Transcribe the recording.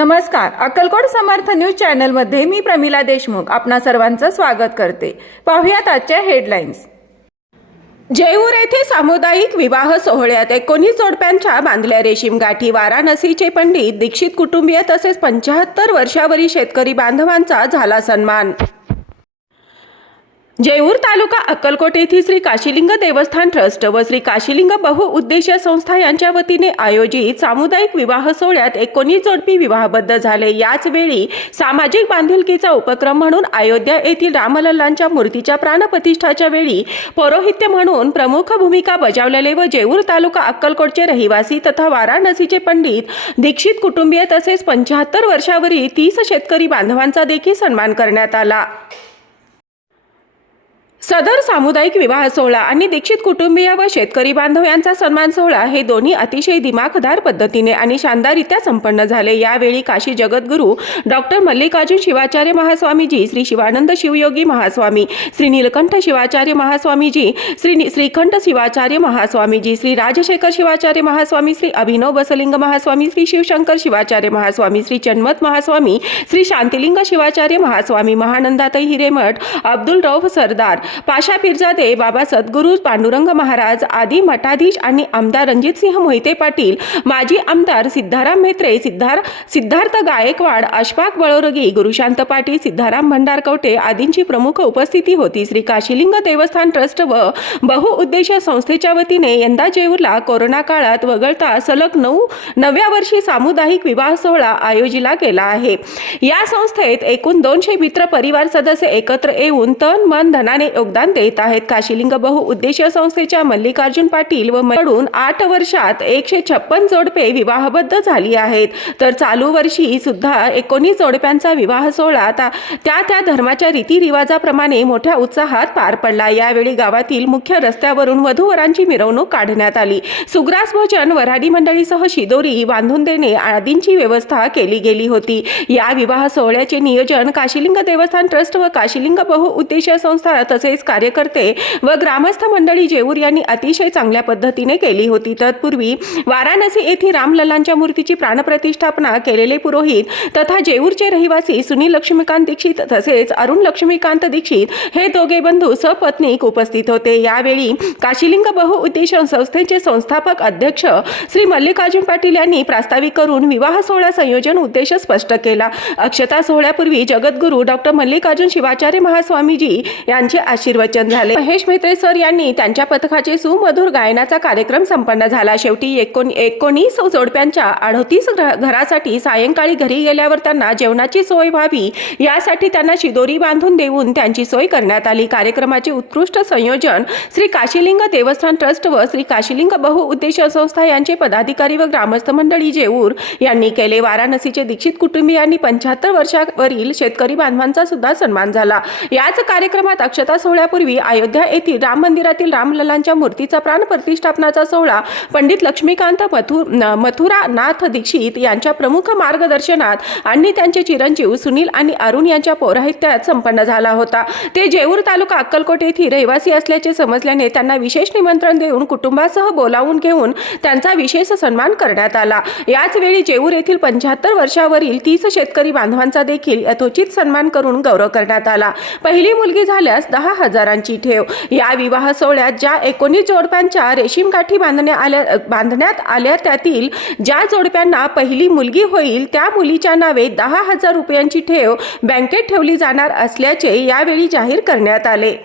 नमस्कार. अक्कलकोट समर्थ न्यूज चॅनलमध्ये मी प्रमिला देशमुख आपणा सर्वांचं स्वागत करते. पाहुयात आजच्या हेडलाईन्स. जेऊर येथे सामुदायिक विवाह सोहळ्यात एकोणीस जोडप्यांच्या बांधल्या रेशीम गाठी वाराणसीचे पंडित दीक्षित कुटुंबीय तसेच पंचाहत्तर वर्षावरील शेतकरी बांधवांचा झाला सन्मान. जेऊर तालुका अक्कलकोट येथील श्री काशीलिंग देवस्थान ट्रस्ट व श्री काशीलिंग बहुउद्देशीय संस्था यांच्या वतीने आयोजित सामुदायिक विवाह सोहळ्यात एकोणीस जोडपी विवाहबद्ध झाले. याचवेळी सामाजिक बांधिलकीचा उपक्रम म्हणून अयोध्या येथील रामलल्लांच्या मूर्तीच्या प्राणप्रतिष्ठाच्या वेळी पौरोहित्य म्हणून प्रमुख भूमिका बजावलेले व जेऊर तालुका अक्कलकोटचे रहिवासी तथा वाराणसीचे पंडित दीक्षित कुटुंबीय तसेच पंच्याहत्तर वर्षावरील तीस शेतकरी बांधवांचा देखील सन्मान करण्यात आला. सदर सामुदायिक विवाह सोहळा आणि दीक्षित कुटुंबीय व शेतकरी बांधव यांचा सन्मान सोहळा हे दोन्ही अतिशय दिमाखदार पद्धतीने आणि शानदाररित्या संपन्न झाले. यावेळी काशी जगद्गुरू डॉक्टर मल्लिकार्जुन शिवाचार्य महास्वामीजी श्री शिवानंद शिवयोगी महास्वामी श्री नीलकंठ शिवाचार्य महास्वामीजी श्री श्रीखंड शिवाचार्य महास्वामीजी श्री राजशेखर शिवाचार्य महास्वामी श्री अभिनव बसलिंग महास्वामी श्री शिवशंकर शिवाचार्य महास्वामी श्री चन्मत महास्वामी श्री शांतिलिंग शिवाचार्य महास्वामी महानंदाताई हिरेमठ अब्दुल रौफ सरदार पाशा पिरजादे बाबा सद्गुरू पांडुरंग महाराज आदी मठाधीश आणि आमदार रणजितसिंह मोहिते पाटील माजी आमदार सिद्धाराम म्हेत्रे सिद्धार सिद्धार्थ गायकवाड अशफाक बळोरगी गुरुशांत पाटील सिद्धाराम भंडारकवटे आदींची प्रमुख उपस्थिती होती. श्री काशीलिंग देवस्थान ट्रस्ट व बहुउद्देश संस्थेच्या वतीने यंदा जेऊरला कोरोना काळात वगळता सलग नऊ नव्या वर्षी सामुदायिक विवाह सोहळा आयोजिला गेला आहे. या संस्थेत एकूण दोनशे मित्र परिवार सदस्य एकत्र येऊन तन मन धनाने योगदान देत आहेत. काशीलिंग बहुउद्देशीय संस्थेच्या मल्लिकार्जुन पाटील व कडून आठ वर्षात एकशे छप्पन जोडपे विवाहबद्ध झाली आहेत. तर चालू वर्षी सुद्धा एकोणीस जोडप्यांचा विवाह सोहळा त्या त्या धर्माच्या रीतिरिवाजाप्रमाणे मोठ्या उत्साहात पार पडला. यावेळी गावातील मुख्य रस्त्यावरून वधूवरांची मिरवणूक काढण्यात आली. सुग्रास भोजन वऱ्हाडी मंडळीसह शिदोरी बांधून देणे आदींची व्यवस्था केली गेली होती. या विवाह सोहळ्याचे नियोजन काशीलिंग देवस्थान ट्रस्ट व काशीलिंग बहुउद्देशीय संस्था तसेच कार्यकर्ते व ग्रामस्थ मंडळी जेऊर यांनी अतिशय चांगल्या पद्धतीने केली होती. तत्पूर्वी वाराणसी येथील रामलल्लांच्या मूर्तीची प्राणप्रतिष्ठापना केलेले पुरोहित तथा जेऊरचे रहिवासी सुनील लक्ष्मीकांत दीक्षित तसेच अरुण लक्ष्मीकांत दीक्षित हे दोघे बंधू सपत्नीक उपस्थित होते. यावेळी काशीलिंग बहुउद्देशन संस्थेचे संस्थापक अध्यक्ष श्री मल्लिकार्जुन पाटील यांनी प्रास्ताविक करून विवाह सोहळा संयोजन उद्देश स्पष्ट केला. अक्षता सोहळ्यापूर्वी जगद्गुरू डॉक्टर मल्लिकार्जुन शिवाचार्य महास्वामीजी यांचे आशीर्वचन झाले. महेश म्हेत्रे सर यांनी त्यांच्या पथकाचे सुमधुर गायनाचा कार्यक्रम संपन्न झाला. शेवटी एकोण एकोणीस जोडप्यांच्या अडतीस घरासाठी सायंकाळी घरी गेल्यावर त्यांना जेवणाची सोय व्हावी यासाठी त्यांना शिदोरी बांधून देऊन त्यांची सोय करण्यात आली. कार्यक्रमाचे उत्कृष्ट संयोजन श्री काशीलिंग देवस्थान ट्रस्ट व श्री काशीलिंग बहुउद्देश संस्था यांचे पदाधिकारी व ग्रामस्थ मंडळी जेऊर यांनी केले. वाराणसीचे दीक्षित कुटुंबियांनी पंच्याहत्तर वर्षावरील शेतकरी बांधवांचा सुद्धा सन्मान झाला. याच कार्यक्रमात अक्षता सोहळ्यापूर्वी अयोध्या येथील राम मंदिरातील रामललांच्या मूर्तीचा प्राण प्रतिष्ठापनाचा सोहळा पंडित लक्ष्मीकांत मथुर न- मथुरानाथ दीक्षित यांच्या प्रमुख मार्गदर्शनात आणि त्यांचे चिरंजीव सुनील आणि अरुण यांच्या पौराहित्यात संपन्न झाला होता. ते जेऊर तालुका अक्कलकोट येथील रहिवासी असल्याचे समजल्याने त्यांना विशेष निमंत्रण देऊन कुटुंबासह बोलावून घेऊन त्यांचा विशेष सन्मान करण्यात आला. याच वेळी जेऊर येथील पंच्याहत्तर वर्षावरील तीस शेतकरी बांधवांचा देखील यथोचित सन्मान करून गौरव करण्यात आला. पहिली मुलगी झाल्यास दहा हजारांची ठेव. या विवाह सोहळ्यात ज्या एकोणीस जोडप्यांच्या रेशीम गाठी बांधण्या आल्या बांधण्यात आल्या त्यातील ज्या जोडप्यांना पहिली मुलगी होईल त्या मुलीच्या नावे दहा हजार रुपयांची ठेव बँकेत ठेवली जाणार असल्याचे यावेळी जाहीर करण्यात आले.